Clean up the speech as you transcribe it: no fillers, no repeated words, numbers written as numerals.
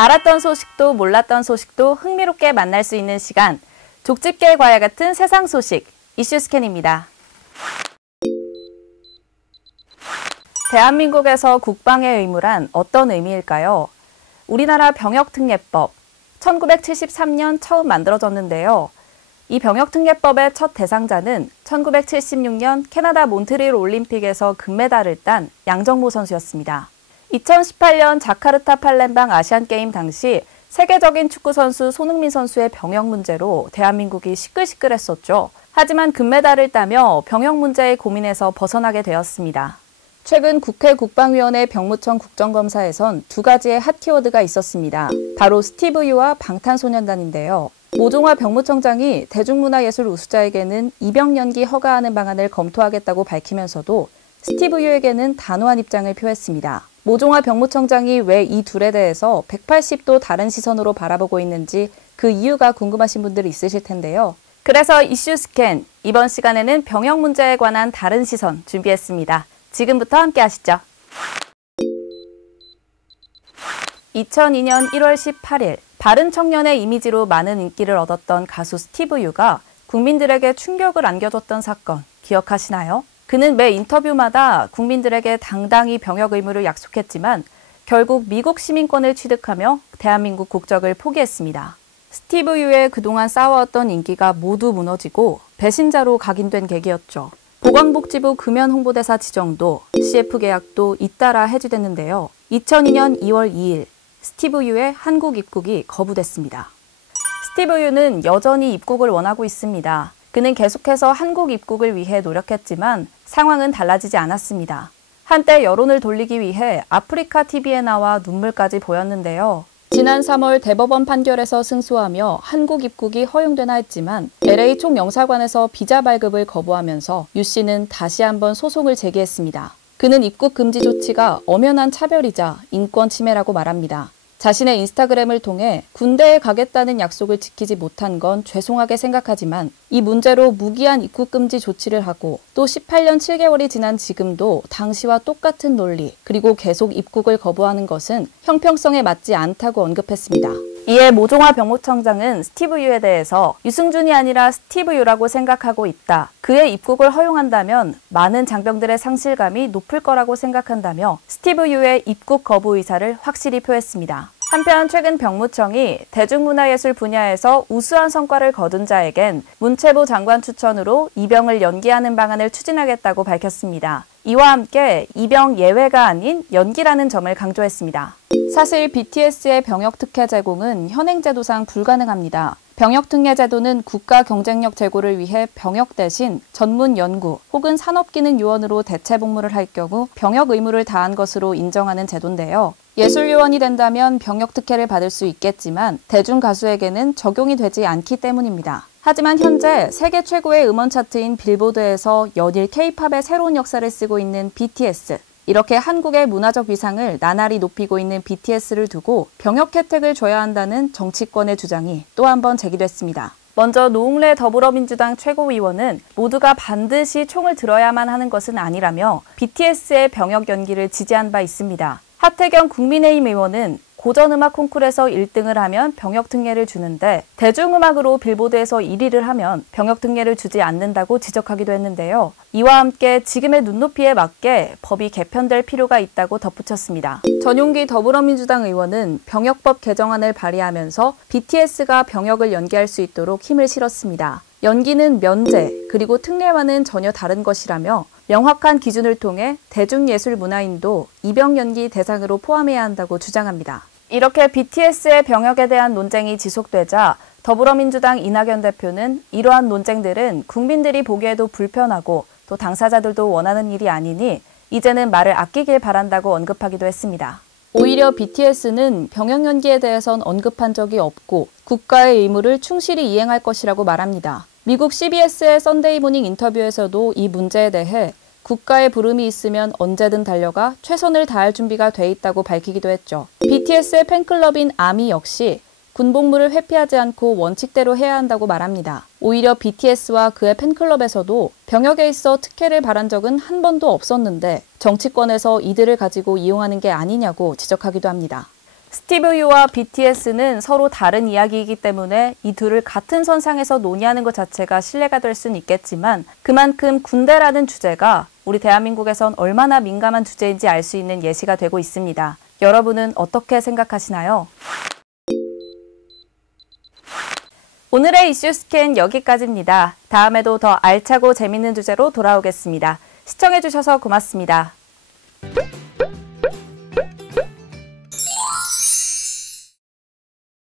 알았던 소식도 몰랐던 소식도 흥미롭게 만날 수 있는 시간, 족집게 과외 같은 세상 소식, 이슈 스캔입니다. 대한민국에서 국방의 의무란 어떤 의미일까요? 우리나라 병역특례법, 1973년 처음 만들어졌는데요. 이 병역특례법의 첫 대상자는 1976년 캐나다 몬트리올 올림픽에서 금메달을 딴 양정모 선수였습니다. 2018년 자카르타 팔렘방 아시안게임 당시 세계적인 축구선수 손흥민 선수의 병역 문제로 대한민국이 시끌시끌했었죠. 하지만 금메달을 따며 병역 문제의 고민에서 벗어나게 되었습니다. 최근 국회 국방위원회 병무청 국정검사에선 두 가지의 핫 키워드가 있었습니다. 바로 스티브 유와 방탄소년단인데요. 모종화 병무청장이 대중문화예술 우수자에게는 입영 연기 허가하는 방안을 검토하겠다고 밝히면서도 스티브 유에게는 단호한 입장을 표했습니다. 모종화 병무청장이 왜 이 둘에 대해서 180도 다른 시선으로 바라보고 있는지 그 이유가 궁금하신 분들이 있으실 텐데요. 그래서 이슈 스캔, 이번 시간에는 병역 문제에 관한 다른 시선 준비했습니다. 지금부터 함께 하시죠. 2002년 1월 18일, 바른 청년의 이미지로 많은 인기를 얻었던 가수 스티브 유가 국민들에게 충격을 안겨줬던 사건 기억하시나요? 그는 매 인터뷰마다 국민들에게 당당히 병역 의무를 약속했지만 결국 미국 시민권을 취득하며 대한민국 국적을 포기했습니다. 스티브 유의 그동안 쌓아왔던 인기가 모두 무너지고 배신자로 각인된 계기였죠. 보건복지부 금연 홍보대사 지정도, CF 계약도 잇따라 해지됐는데요. 2002년 2월 2일, 스티브 유의 한국 입국이 거부됐습니다. 스티브 유는 여전히 입국을 원하고 있습니다. 그는 계속해서 한국 입국을 위해 노력했지만 상황은 달라지지 않았습니다. 한때 여론을 돌리기 위해 아프리카 TV에 나와 눈물까지 보였는데요. 지난 3월 대법원 판결에서 승소하며 한국 입국이 허용되나 했지만 LA 총영사관에서 비자 발급을 거부하면서 유 씨는 다시 한번 소송을 제기했습니다. 그는 입국 금지 조치가 엄연한 차별이자 인권 침해라고 말합니다. 자신의 인스타그램을 통해 군대에 가겠다는 약속을 지키지 못한 건 죄송하게 생각하지만 이 문제로 무기한 입국 금지 조치를 하고 또 18년 7개월이 지난 지금도 당시와 똑같은 논리 그리고 계속 입국을 거부하는 것은 형평성에 맞지 않다고 언급했습니다. 이에 모종화 병무청장은 스티브 유에 대해서 유승준이 아니라 스티브 유라고 생각하고 있다. 그의 입국을 허용한다면 많은 장병들의 상실감이 높을 거라고 생각한다며 스티브 유의 입국 거부 의사를 확실히 표했습니다. 한편 최근 병무청이 대중문화예술 분야에서 우수한 성과를 거둔 자에겐 문체부 장관 추천으로 입영을 연기하는 방안을 추진하겠다고 밝혔습니다. 이와 함께 입영 예외가 아닌 연기라는 점을 강조했습니다. 사실 BTS의 병역특혜 제공은 현행제도상 불가능합니다. 병역특례 제도는 국가 경쟁력 제고를 위해 병역 대신 전문 연구 혹은 산업기능요원으로 대체 복무를 할 경우 병역 의무를 다한 것으로 인정하는 제도인데요. 예술요원이 된다면 병역특혜를 받을 수 있겠지만 대중가수에게는 적용이 되지 않기 때문입니다. 하지만 현재 세계 최고의 음원 차트인 빌보드에서 연일 K-팝의 새로운 역사를 쓰고 있는 BTS. 이렇게 한국의 문화적 위상을 나날이 높이고 있는 BTS를 두고 병역 혜택을 줘야 한다는 정치권의 주장이 또 한 번 제기됐습니다. 먼저 노웅래 더불어민주당 최고위원은 모두가 반드시 총을 들어야만 하는 것은 아니라며 BTS의 병역 연기를 지지한 바 있습니다. 하태경 국민의힘 의원은 고전음악 콩쿠르에서 1등을 하면 병역특례를 주는데 대중음악으로 빌보드에서 1위를 하면 병역특례를 주지 않는다고 지적하기도 했는데요. 이와 함께 지금의 눈높이에 맞게 법이 개편될 필요가 있다고 덧붙였습니다. 전용기 더불어민주당 의원은 병역법 개정안을 발의하면서 BTS가 병역을 연기할 수 있도록 힘을 실었습니다. 연기는 면제, 그리고 특례와는 전혀 다른 것이라며 명확한 기준을 통해 대중예술문화인도 입영 연기 대상으로 포함해야 한다고 주장합니다. 이렇게 BTS의 병역에 대한 논쟁이 지속되자 더불어민주당 이낙연 대표는 이러한 논쟁들은 국민들이 보기에도 불편하고 또 당사자들도 원하는 일이 아니니 이제는 말을 아끼길 바란다고 언급하기도 했습니다. 오히려 BTS는 병역 연기에 대해선 언급한 적이 없고 국가의 의무를 충실히 이행할 것이라고 말합니다. 미국 CBS의 썬데이 모닝 인터뷰에서도 이 문제에 대해 국가의 부름이 있으면 언제든 달려가 최선을 다할 준비가 돼 있다고 밝히기도 했죠. BTS의 팬클럽인 아미 역시 군복무를 회피하지 않고 원칙대로 해야 한다고 말합니다. 오히려 BTS와 그의 팬클럽에서도 병역에 있어 특혜를 바란 적은 한 번도 없었는데 정치권에서 이들을 가지고 이용하는 게 아니냐고 지적하기도 합니다. 스티브 유와 BTS는 서로 다른 이야기이기 때문에 이 둘을 같은 선상에서 논의하는 것 자체가 신뢰가 될 수는 있겠지만 그만큼 군대라는 주제가 우리 대한민국에선 얼마나 민감한 주제인지 알 수 있는 예시가 되고 있습니다. 여러분은 어떻게 생각하시나요? 오늘의 이슈 스캔 여기까지입니다. 다음에도 더 알차고 재밌는 주제로 돌아오겠습니다. 시청해주셔서 고맙습니다.